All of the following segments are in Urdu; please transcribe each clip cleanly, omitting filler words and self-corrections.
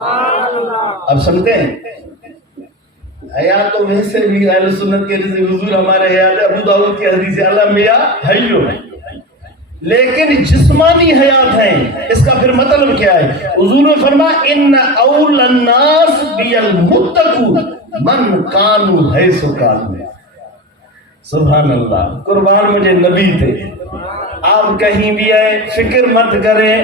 اب سمجھتے ہیں؟ حیا تو ویسے بھی اہل سنت کے نزدیک حضور ہمارے حیات ابو داؤد کی حدیث اللہ میاں حیو ہے، لیکن جسمانی حیات ہیں، اس کا پھر مطلب کیا ہے؟ حضور نے فرمایا ان اول الناس بالمتقون من کانوا حیث کانوا۔ سبحان اللہ، قربان مجھے نبی تھے۔ آپ کہیں بھی آئے فکر مت کریں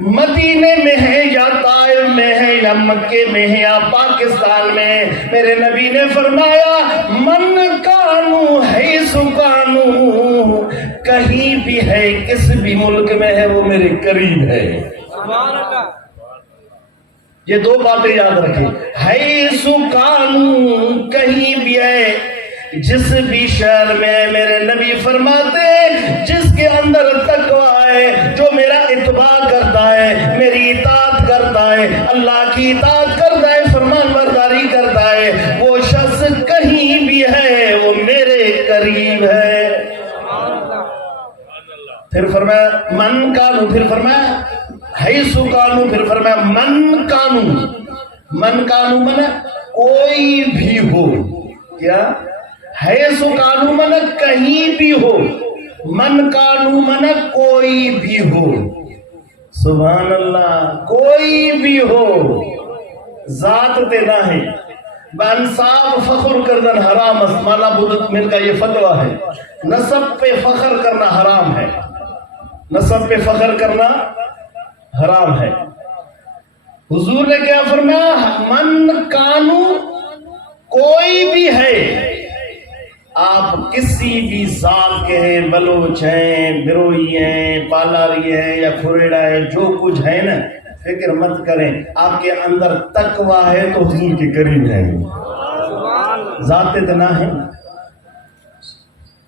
مدینے میں ہے یا طائف میں ہے یا مکے میں ہے یا پاکستان میں، میرے نبی نے فرمایا من کانوا حیث کانوا، کہیں بھی ہے کس بھی ملک میں ہے وہ میرے قریب ہے۔ یہ دو باتیں یاد رکھیں، حیث کانوا کہیں بھی ہے، جس بھی شہر میں میرے نبی فرماتے جس کے اندر تقویٰ ہے، جو میرا اتباع کرتا ہے، میری اطاعت کرتا ہے، اللہ کی اطاعت کرتا ہے، فرمان برداری کرتا ہے، وہ شخص کہیں بھی ہے وہ میرے قریب ہے۔ پھر فرمایا من کانوا، پھر فرمایا حیث کانوا، پھر فرمایا من کانوا۔ من کانوا منا کوئی بھی ہو، کیا؟ حیث کانوا منا کہیں بھی ہو، من کانوا منا کوئی بھی ہو۔ سبحان اللہ، کوئی بھی ہو، ذات تے نہ ہے، بانصاب فخر کردن حرام است، مالا بدت مل کا یہ فتویٰ ہے، نسب پہ فخر کرنا حرام ہے، نسب پہ فخر کرنا حرام ہے۔ حضور نے کیا فرمایا؟ من کانوا کوئی بھی ہے، آپ کسی بھی ذات کے ہیں، بلوچ ہیں، بروئی ہیں، پالاری ہیں یا کھریڑا ہے، جو کچھ ہے نا فکر مت کریں، آپ کے اندر تقویٰ ہے تو حضور کے قریب ہے، ذات تنا ہے۔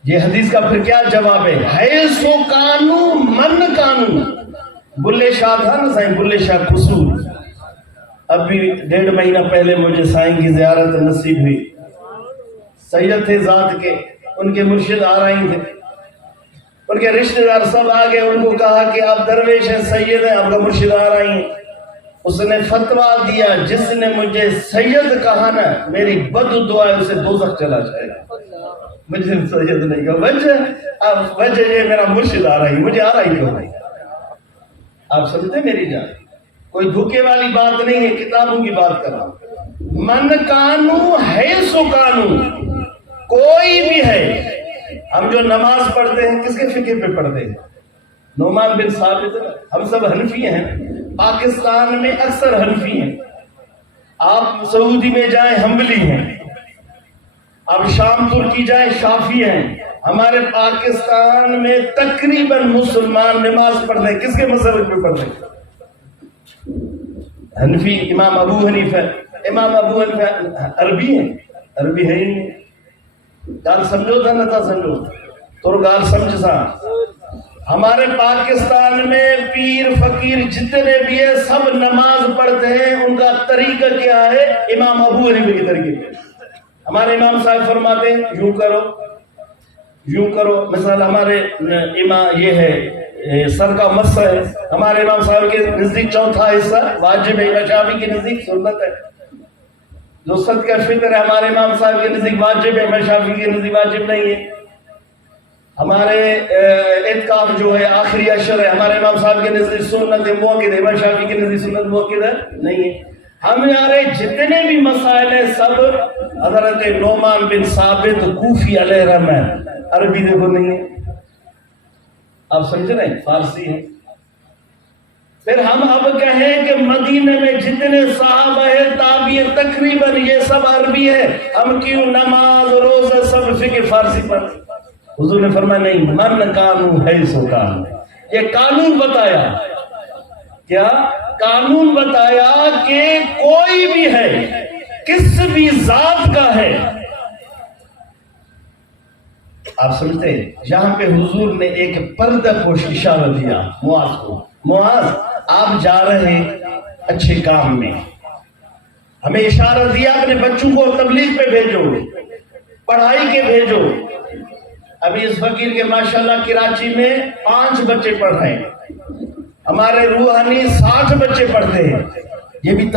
یہ حدیث کا پھر کیا جواب ہے؟ حیث کانوا من کانوا۔ بلے شاہ تھا نا سائیں، بلے شاہ خصوص، ابھی 1.5 مہینہ پہلے مجھے سائیں کی زیارت نصیب ہوئی، سید تھے ذات کے، ان کے مرشد آرائیں تھے، ان کے رشتہ دار سب آگے، ان کو کہا کہ آپ درویش ہیں، سید ہیں، آپ کا مرشد آرائیں ہیں۔ اس نے فتویٰ دیا جس نے مجھے سید کہا نا میری بد دعا ہے اسے دوزخ چلا جائے گا۔ مجھے سید نہیں کہا، وجہ یہ میرا مرشد آرائیں، مجھے آرائیں کہو۔ آپ سمجھتے میری جان، کوئی دھوکے والی بات نہیں ہے، کتابوں کی بات کر رہا ہوں۔ من کانوا حیث کانوا، کوئی بھی ہے۔ ہم جو نماز پڑھتے ہیں کس کے فکر پہ پڑھتے ہیں؟ نعمان بن ثابت، ہم سب حنفی ہیں، پاکستان میں اکثر حنفی ہیں، آپ سعودی میں جائیں حنبلی ہیں، آپ شام ترکی جائیں شافی ہیں، ہمارے پاکستان میں تقریباً مسلمان نماز پڑھتے ہیں کس کے مذہب پہ پڑھتے ہیں؟ حنفی۔ امام ابو حنیفہ، امام ابو حنیفہ عربی ہیں، عربی ہے ہی نہیں، گال سمجھو تھا نہ تھا سمجھو تو گال سمجھ سا۔ ہمارے پاکستان میں پیر فقیر جتنے بھی ہیں سب نماز پڑھتے ہیں، ان کا طریقہ کیا ہے؟ امام ابو حنیفہ کے طریقے پہ۔ ہمارے امام صاحب فرماتے ہیں یوں کرو یوں کرو، مثلا ہمارے امام یہ ہے سر کا مسح ہے، ہمارے امام صاحب کے نزدیک چوتھا حصہ واجب ہے، امام شافعی کے نزدیک سنت ہے، جو صدقہ فطر ہے ہمارے امام صاحب کے نزدیک واجب ہے، امام شافعی کے نزدیک واجب نہیں ہے۔ ہمارے اعتکاف جو ہے آخری عشر ہے، ہمارے امام صاحب کے نزدیک سنت موقع ہے، امام شافعی کے نزدیک سنت موقع ہے نہیں ہے۔ ہمارے جتنے بھی مسائل ہیں سب حضرت نعمان بن ثابت کوفی علیہ رحمہ، عربی دیکھو نہیں ہے، آپ سمجھ رہے ہیں، فارسی ہے۔ پھر ہم اب کہیں کہ مدینے میں جتنے صحابہ ہیں تابعین تقریباً یہ سب عربی ہے، ہم کیوں نماز روزہ سب فقہ فارسی پر؟ حضور نے فرمایا نہیں، من کانوا حیث کانوا، یہ قانون بتایا، کیا قانون بتایا کہ کوئی بھی ہے کس بھی ذات کا ہے۔ آپ سمجھتے ہیں یہاں پہ حضور نے ایک پردہ پوش اشارہ دیا معاذ کو، معاذ آپ جا رہے ہیں اچھے کام میں، ہمیں اشارہ دیا اپنے بچوں کو تبلیغ پہ بھیجو، پڑھائی کے بھیجو۔ ابھی اس فقیر کے ماشاءاللہ کراچی میں 5 بچے پڑھ رہے ہیں، ہمارے روحانی 60 بچے پڑھتے ہیں، یہ بھی